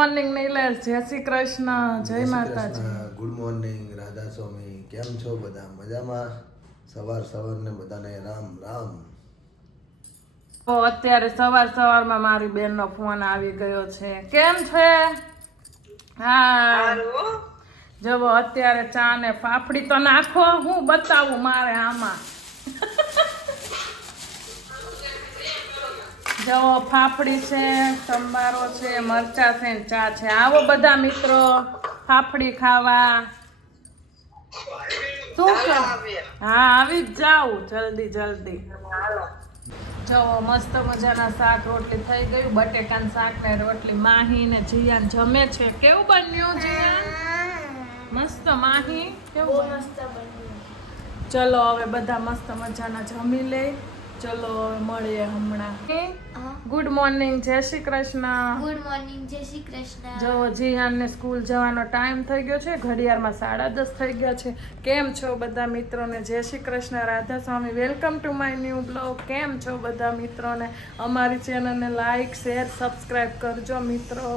Morning Nilesh, જય શ્રી કૃષ્ણ, જય માતાજી. ગુડ મોર્નિંગ રાધા સ્વામી, કેમ છો બધા? મજામાં? સવારને બધાને રામ રામ. તો અત્યારે સવારમાં મારી બેનનો ફોન આવી ગયો છે. કેમ છે? હા જવો અત્યારે ચા ને ફાફડી તો નાખો, હું બતાવું મારે આમાં. જવો ફાફડી છે, સંભારો છે, મરચા છે ને ચા છે. આવો બધા મિત્રો ફાફડી ખાવા. શું કહો? હા આવી જ જાઉં જલ્દી. જવો મસ્ત મજાના શાક રોટલી થઈ ગયું. બટેકાનું શાક ને રોટલી. માહી ને જીયાન જમે છે. કેવું બન્યું જીયાન? મસ્ત. માહી કેવું મસ્ત બન્યું? ચલો હવે બધા મસ્ત મજાના જમી લે. ચલો હવે મળીએ હમણાં. ગુડ મોર્નિંગ, જય શ્રી કૃષ્ણ. ગુડ મોર્નિંગ, જય શ્રી કૃષ્ણ. જો જીહાન ને સ્કૂલ જવાનો ટાઈમ થઈ ગયો છે. ઘડિયાળમાં 10:30 થઈ ગયા છે. કેમ છો બધા મિત્રોને? જય Shri Krishna, Radha Swami. Welcome to my new blog. કેમ છો બધા મિત્રોને? અમારી ચેનલને લાઈક શેર સબસ્ક્રાઈબ કરજો મિત્રો.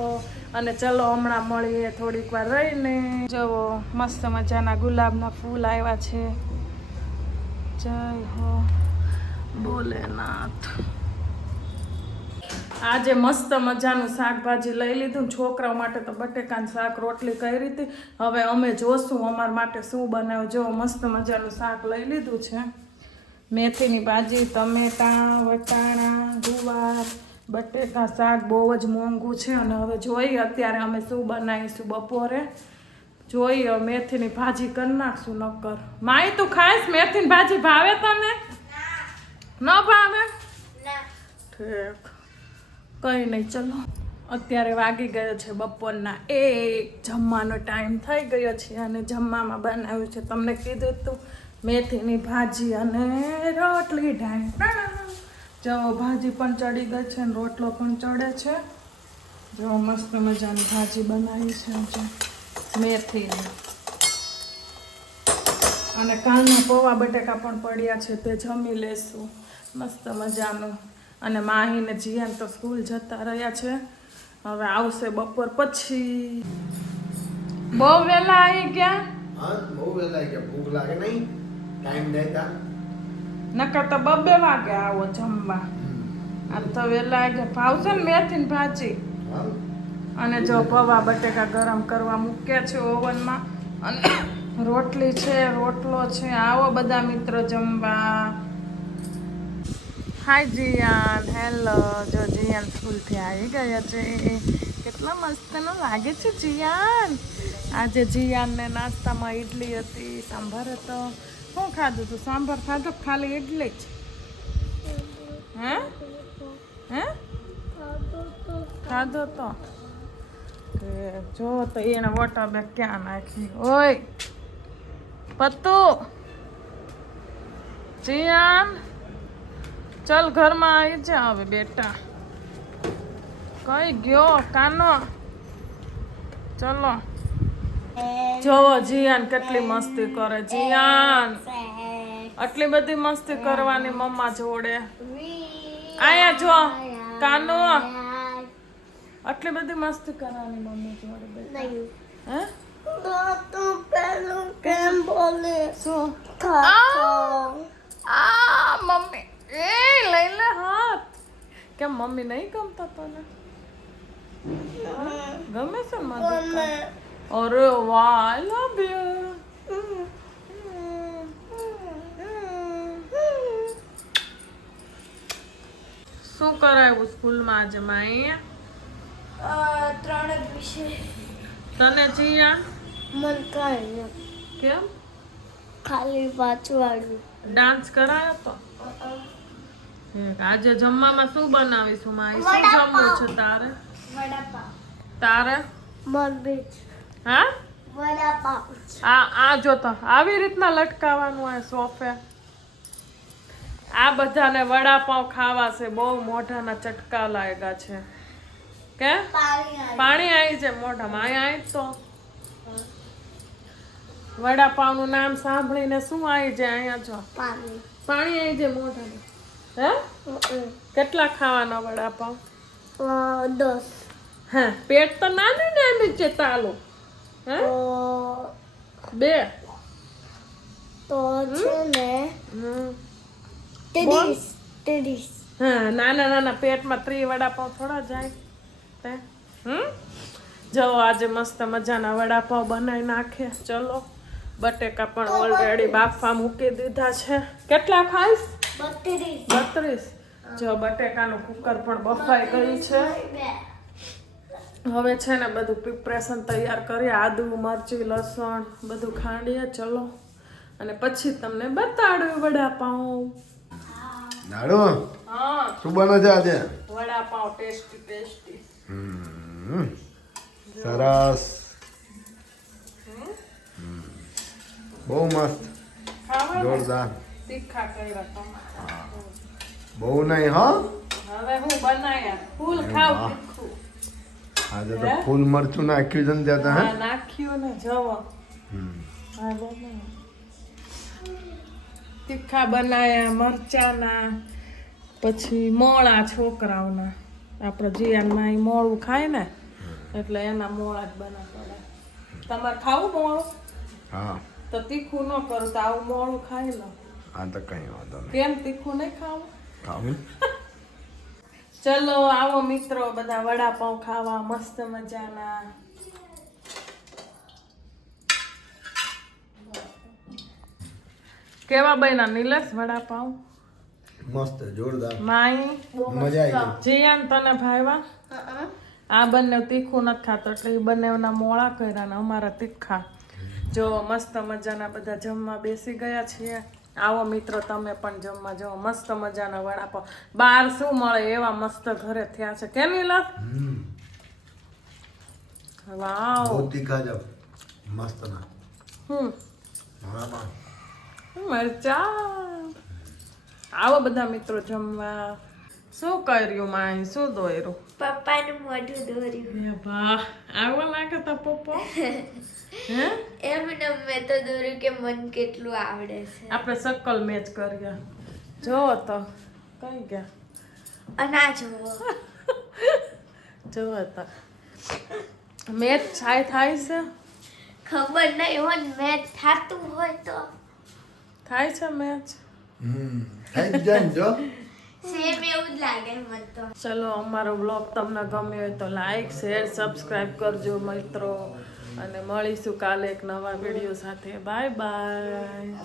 અને ચલો હમણાં મળીએ થોડીક વાર રહીને. જુઓ મસ્ત મજાના ગુલાબના ફૂલ આવ્યા છે. જય હો ભોલેનાથ. આજે મસ્ત મજાનું શાકભાજી લઈ લીધું. છોકરાઓ માટે તો બટેકાનું શાક રોટલી કરી હતી. હવે અમે જોશું અમારા માટે શું બનાવ્યું. જો મસ્ત મજાનું શાક લઈ લીધું છે. મેથીની ભાજી, ટમેટા, વટાણા, ગુવાર, બટેકા શાક બહુ જ મોંઘું છે. અને હવે જોઈએ અત્યારે અમે શું બનાવીશું બપોરે. જોઈએ મેથીની ભાજી કરી નાખશું. નકર માઈ તું ખાઈશ મેથીની ભાજી? ભાવે તને? ન ભાવે? ઠીક, કંઈ નહીં. ચલો અત્યારે વાગી ગયો છે બપોરના 1. જમવાનો ટાઈમ થઈ ગયો છે. અને જમવામાં બનાવ્યું છે તમને કીધું તું મેથીની ભાજી અને રોટલી. જો ભાજી પણ ચડી ગઈ છે અને રોટલો પણ ચડે છે. જો મસ્ત મજાની ભાજી બનાવી છે મેથીની. અને કાલના પૌવા બટેકા પણ પડ્યા છે, તે જમી લેશું મસ્ત મજાનું. અને માહીને જીયાન તો સ્કૂલ જતા રહ્યા છે. હવે આવશે બપોર પછી. બહુ વહેલા આવી ગયા? હા બહુ વહેલા આવી ગયા. ભૂખ લાગે નહીં? ટાઈમ દેતા નકર તો 2 વાગે આવો જમવા. આમ તો વહેલા આવી ગયા. ભાવશે ને મેથીની ભાજી? હા. અને જો પૌવા બટેકા ગરમ કરવા મૂક્યા છે ઓવનમાં. અને રોટલી છે, રોટલો છે. આવો બધા મિત્રો જમવા. હાય જીયાન, હેલો. જો જીયાન સ્કૂલથી આવી ગયા છે. કેટલા મસ્તનો લાગે છે જીયાન. આજે જીયાનને નાસ્તામાં ઈડલી હતી, સાંભાર હતો. શું ખાધું તું? સાંભાર ખાધો ખાલી ઇડલી જ? હે ખાધો તો જો તો એને વોટર બેગ ક્યાં નાખી? ઓય પત્તુ, જીયાન ચલ ઘરમાં આવી જા હવે બેટા. કઈ ગયો કાનો? ચલો જોવો જીયાન કેટલી મસ્તી કરે. જીયાન આટલી બધી મસ્તી કરવાની મમ્મા જોડે? આયા જો કાનો, આટલી બધી મસ્તી કરવાની મમ્મી જોડે બેટા. હે તો પેલું કેમ બોલે? શું? ખાખો. મમ્મી એ લઈ લે હાથ. કેમ મમ્મી નહીં ગમતા તને? ગમે છે મને? અરે વાહ, આઈ લવ યુ. શું કરાવ્યું સ્કૂલમાં આજે માએ? 3 વિશે તને જીયા? મન કાંઈ કેમ? ખાલી વાંચવાનું. ડાન્સ કરાયો તો? આજે જમવામાં શું બનાવીશું માઈ? શું જમવું છે તારે? વડાપાવ. તારે? મનબીજ. હા વડાપાવ. આ જો તો આવી રીતના લટકાવાનું હોય સોફે. આ બધાને વડાપાવ ખાવા છે. બહુ મોઢાના ચટકા લાગ્યા છે. કે પાણી આવી જાય મોઢામાં? અહીં તો વડાપાવનું નામ સાંભળીને શું આવી જાય? અહીંયા જો પાણી આવી જાય મોઢામાં. હે કેટલા ખાવાના વડાપાવ? 10. હા પેટ તો નાની નાની છે તાલું હે બે તો છે ને હમ 30 હા નાના નાના પેટમાં 3 વડાપાવ થોડા જાય તે જો આજે મસ્ત મજાના વડાપાવ બનાવી નાખે ચલો બટેકા પણ ઓલરેડી બાફવા મૂકી દીધા છે કેટલા ખાઈશ 32 જો બટેકાનું કુકર પણ બફાઈ ગયું છે હવે છે ને બધું પ્રિપરેશન તૈયાર કરીએ આદુ મરચી લસણ બધું ખાંડીએ ચલો અને પછી તમને બતાડું વડાપાવ નાડો હા શું બને છે આજે વડાપાવ ટેસ્ટી સરસ બહુ મસ્ત ખાવા જોરદાર તીખા કર્યા તમારે બહુ નહીં હા હવે હું બનાયા ફૂલ ખાવ તીખું આજે તો ફૂલ મરચું નાખ્યું છે ને ત્યાં તો હે હા નાખ્યું ને જવો હા બનાવ્યું તીખા બનાયા મરચાના પછી મોળા છોકરાઓના આપણે જીયાનમાં ઈ મોળું ખાય ને એટલે એના મોળા જ બના પડે તમારે ખાવું મોળું હા તો તીખું ન કરું તો આવું મોળું ખાઈ લો આ તો કઈ વાંધો નહીં કેમ તીખું નહીં ખાવું ખાવું ચલો આવો મિત્રો બધા વડાપાવ ખાવા મસ્ત મજાના કેવા બન્યા નિલેશ વડાપાવ મસ્ત જોરદાર માઈ મજા આવી જીયાન તને ભાઈવા આ બંને તીખું નથી ખાતો એટલે એ બંનેના મોળા કર્યા ને અમારા તીખા જો મસ્ત મજાના બધા જમવા બેસી ગયા છીએ આવો મિત્રો તમે પણ જમવા જાઓ મસ્ત મજાના વડાપાવ બહાર શું મળે એવા મસ્ત ઘરે થયા છે કે નીલા વાવ બહુ તીખા છે મસ્ત ના મરચા આવો બધા મિત્રો જમવા શું કર્યું માય શું દોર્યું પપ્પાનું મોઢું દોર્યું એ વાહ આવો લાગે તો પપ્પો હે એમને મેં તો દોર્યું કે મન કેટલું આવડે છે આપણે સકલ મેચ કરીએ જોવો તો કઈ ગયા અના જુઓ જોવો તો મેચ થાય છે ખબર નહીં હોય મેચ થતું હોય તો થાય છે મેચ થઈ જ જાય ને જો સેમ એવું જ લાગે મને તો ચલો અમારો બ્લોગ તમને ગમ્યો હોય તો લાઈક શેર સબસ્ક્રાઈબ કરજો મિત્રો અને મળીશું કાલે એક નવા વિડીયો સાથે બાય બાય